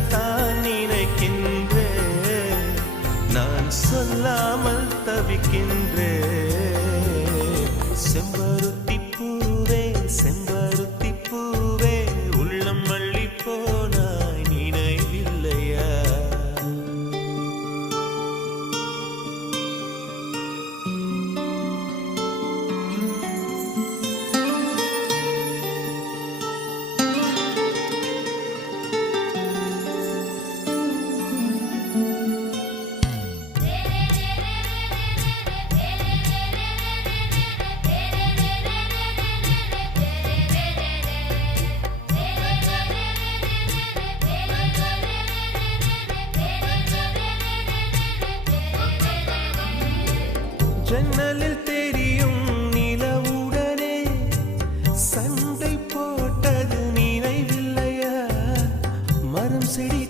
சொல்லத்தான் நினைக்கின்றேன், நான் சொல்லாமல் தவிக்கின்றேன். செம்பருத்தி பூவே செம்பருத்தி பூவே உள்ளம் மல்லி போனாய் நினைவில்லையா? ஜன்னலில் தெரியும் நிலவுடனே சண்டை போட்டது நினைவில்லையா? மரம் செடி